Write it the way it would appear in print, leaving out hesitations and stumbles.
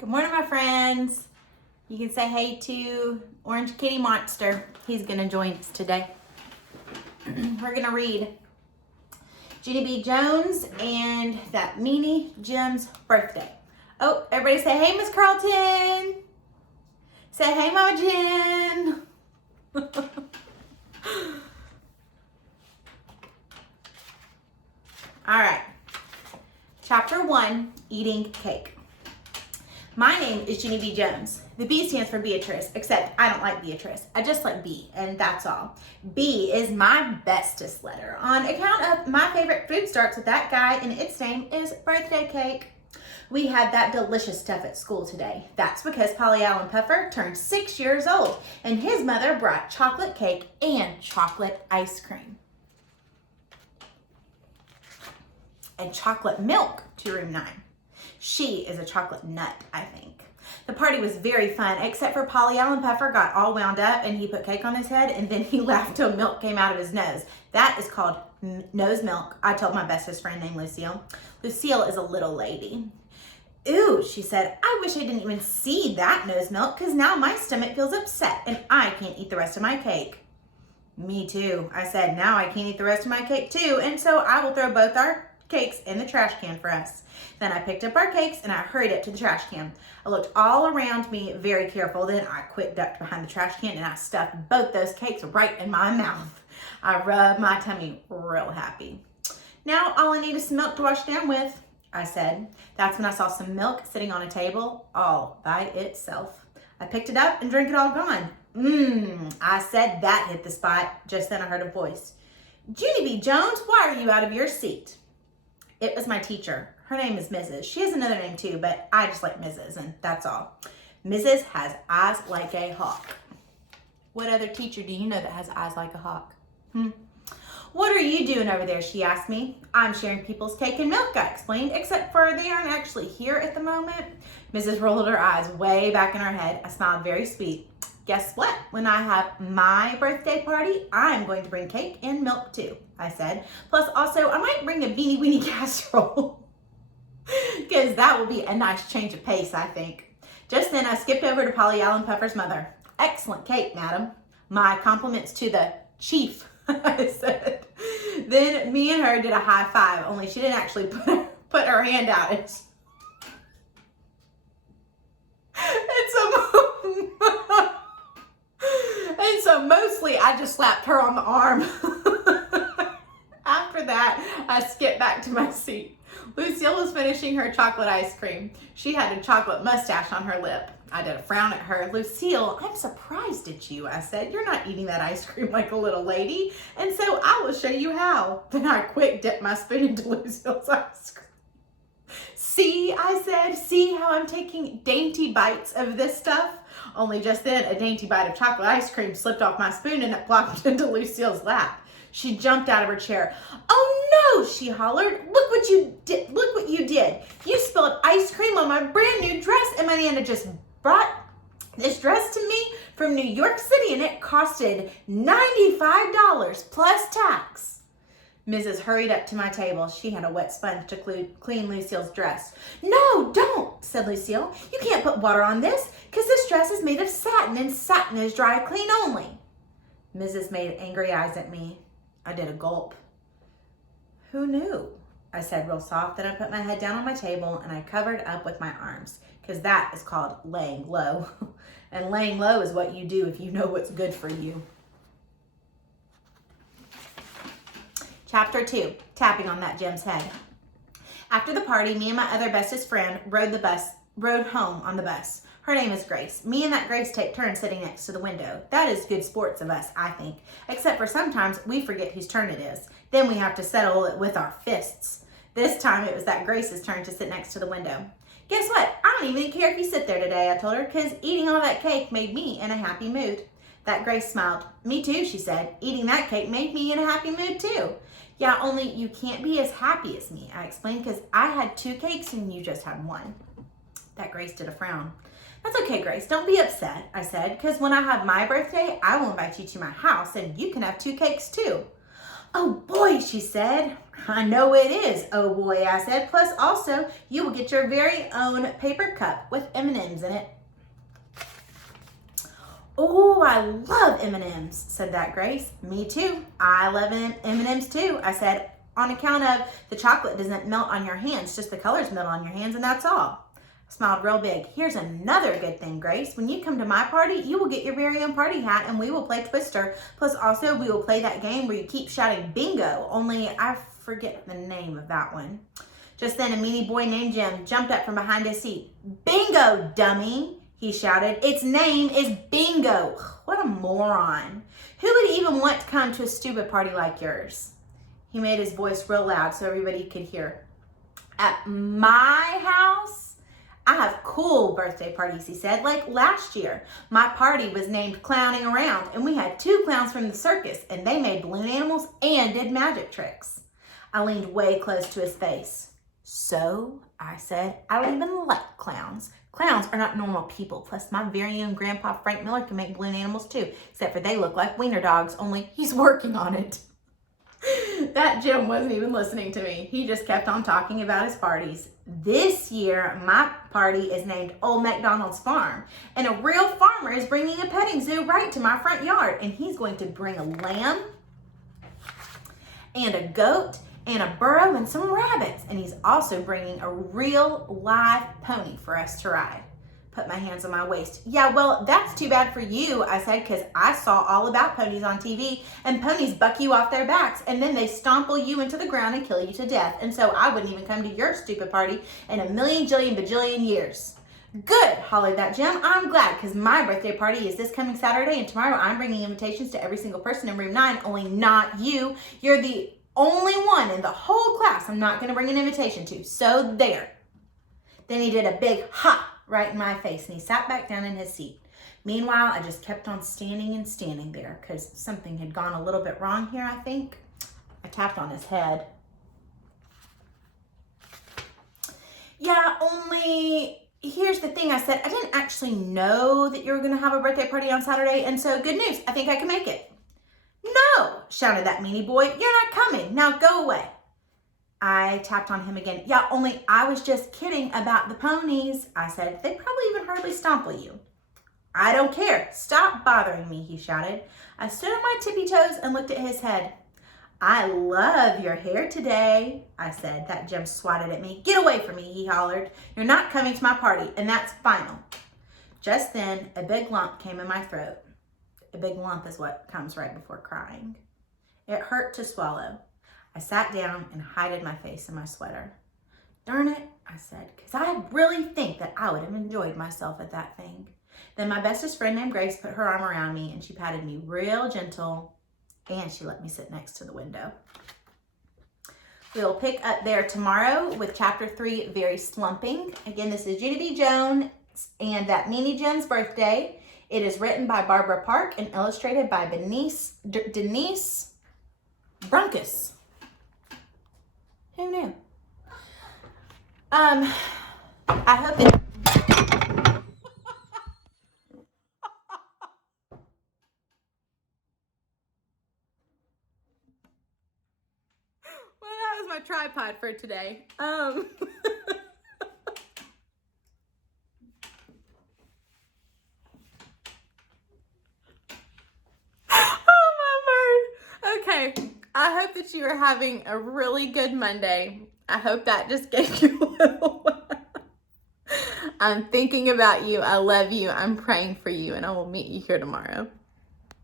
Good morning, my friends. You can say hey to Orange Kitty Monster. He's gonna join us today. We're gonna read Ginny B. Jones and that meanie Jim's birthday. Oh, everybody say hey, Miss Carlton. Say hey, Mama Jen. All right. Chapter 1, Eating Cake. My name is Ginny B. Jones. The B stands for Beatrice, except I don't like Beatrice. I just like B, and that's all. B is my bestest letter. On account of my favorite food starts with that guy, and its name is birthday cake. We had that delicious stuff at school today. That's because Polly Allen Puffer turned 6 years old, and his mother brought chocolate cake and chocolate ice cream. And chocolate milk to room 9. She is a chocolate nut, I think. The party was very fun, except for Polly Allen Puffer got all wound up and he put cake on his head and then he laughed till milk came out of his nose. That is called nose milk. I told my bestest friend named Lucille. Lucille is a little lady. Ooh, she said, I wish I didn't even see that nose milk because now my stomach feels upset and I can't eat the rest of my cake. Me too. I said, now I can't eat the rest of my cake too, and so I will throw both our cakes in the trash can for us. Then I picked up our cakes and I hurried up to the trash can. I looked all around me very careful. Then I quick ducked behind the trash can and I stuffed both those cakes right in my mouth. I rubbed my tummy real happy. Now all I need is some milk to wash down with, I said. That's when I saw some milk sitting on a table all by itself. I picked it up and drank it all gone. I said that hit the spot. Just then I heard a voice. Ginny B. Jones, why are you out of your seat? It was my teacher. Her name is Mrs. She has another name too, but I just like Mrs. and that's all. Mrs. has eyes like a hawk. What other teacher do you know that has eyes like a hawk? What are you doing over there, she asked me. I'm sharing people's cake and milk, I explained, except for they aren't actually here at the moment. Mrs. rolled her eyes way back in her head. I smiled very sweet. Guess what? When I have my birthday party, I'm going to bring cake and milk too, I said. Plus also, I might bring a beanie weenie casserole because that will be a nice change of pace, I think. Just then I skipped over to Polly Allen Puffer's mother. Excellent cake, madam. My compliments to the chief, I said. Then me and her did a high five, only she didn't actually put her hand out. And so mostly I just slapped her on the arm. After that, I skipped back to my seat. Lucille was finishing her chocolate ice cream. She had a chocolate mustache on her lip. I did a frown at her. Lucille, I'm surprised at you, I said. You're not eating that ice cream like a little lady, and so I will show you how. Then I quick dipped my spoon into Lucille's ice cream. See, I said, see how I'm taking dainty bites of this stuff? Only just then, a dainty bite of chocolate ice cream slipped off my spoon and it plopped into Lucille's lap. She jumped out of her chair. Oh no, she hollered. Look what you did. Look what you did. You spilled ice cream on my brand new dress, and my Nana just brought this dress to me from New York City and it costed $95 plus tax. Mrs. hurried up to my table. She had a wet sponge to clean Lucille's dress. No, don't, said Lucille. You can't put water on this because this dress is made of satin and satin is dry clean only. Mrs. made angry eyes at me. I did a gulp. Who knew? I said real soft. Then I put my head down on my table and I covered up with my arms because that is called laying low. And laying low is what you do if you know what's good for you. Chapter 2, tapping on that Jim's head. After the party, me and my other bestest friend rode home on the bus. Her name is Grace. Me and that Grace take turns sitting next to the window. That is good sports of us, I think. Except for sometimes we forget whose turn it is. Then we have to settle it with our fists. This time it was that Grace's turn to sit next to the window. Guess what? I don't even care if you sit there today, I told her, because eating all that cake made me in a happy mood. That Grace smiled. Me too, she said. Eating that cake made me in a happy mood too. Yeah, only you can't be as happy as me, I explained, because I had 2 cakes and you just had 1. That Grace did a frown. That's okay, Grace. Don't be upset, I said, because when I have my birthday, I will invite you to my house and you can have 2 cakes too. Oh boy, she said. I know it is. Oh boy, I said. Plus also, you will get your very own paper cup with M&Ms in it. Oh, I love M&Ms, said that Grace. Me too. I love M&Ms too, I said, on account of the chocolate doesn't melt on your hands, just the colors melt on your hands, and that's all. I smiled real big. Here's another good thing, Grace. When you come to my party, you will get your very own party hat, and we will play Twister. Plus also, we will play that game where you keep shouting bingo, only I forget the name of that one. Just then, a meanie boy named Jim jumped up from behind his seat. Bingo, dummy, he shouted. Its name is Bingo. What a moron. Who would even want to come to a stupid party like yours? He made his voice real loud so everybody could hear. At my house, I have cool birthday parties, he said. Like last year, my party was named Clowning Around, and we had 2 clowns from the circus, and they made balloon animals and did magic tricks. I leaned way close to his face. So, I said, I don't even like clowns. Clowns are not normal people. Plus, my very own Grandpa Frank Miller can make balloon animals too, except for they look like wiener dogs, only he's working on it. That Jim wasn't even listening to me. He just kept on talking about his parties. This year, my party is named Old MacDonald's Farm, and a real farmer is bringing a petting zoo right to my front yard, and he's going to bring a lamb and a goat and a burro and some rabbits, and he's also bringing a real live pony for us to ride. Put my hands on my waist. Yeah, well, that's too bad for you, I said, because I saw all about ponies on TV, and ponies buck you off their backs, and then they stomple you into the ground and kill you to death, and so I wouldn't even come to your stupid party in a million, jillion, bajillion years. Good, hollered that Jim. I'm glad, because my birthday party is this coming Saturday, and tomorrow I'm bringing invitations to every single person in room 9, only not you. You're the only one in the whole class I'm not going to bring an invitation to, so there. Then he did a big ha right in my face, and he sat back down in his seat. Meanwhile, I just kept on standing and standing there because something had gone a little bit wrong here, I think. I tapped on his head. Yeah, only here's the thing, I said, I didn't actually know that you were going to have a birthday party on Saturday, and so good news, I think I can make it. No, shouted that meanie boy, you're not coming, now go away. I tapped on him again. Yeah, only I was just kidding about the ponies, I said. They probably even hardly stomple you. I don't care. Stop bothering me, he shouted. I stood on my tippy toes and looked at his head. I love your hair today, I said. That Jim swatted at me. Get away from me, he hollered. You're not coming to my party, and that's final. Just then, a big lump came in my throat. A big lump is what comes right before crying. It hurt to swallow. I sat down and hid my face in my sweater. Darn it, I said, because I really think that I would have enjoyed myself at that thing. Then my bestest friend named Grace put her arm around me, and she patted me real gentle, and she let me sit next to the window. We'll pick up there tomorrow with chapter 3, Very Slumping. Again, this is Judy B. Jones and That Meanie Jim's Birthday. It is written by Barbara Park and illustrated by Denise Brunkus. Who knew? I hope it. Well, that was my tripod for today. Oh my word. Okay. I hope that you are having a really good Monday. I hope that just gave you a little. I'm thinking about you. I love you. I'm praying for you, and I will meet you here tomorrow.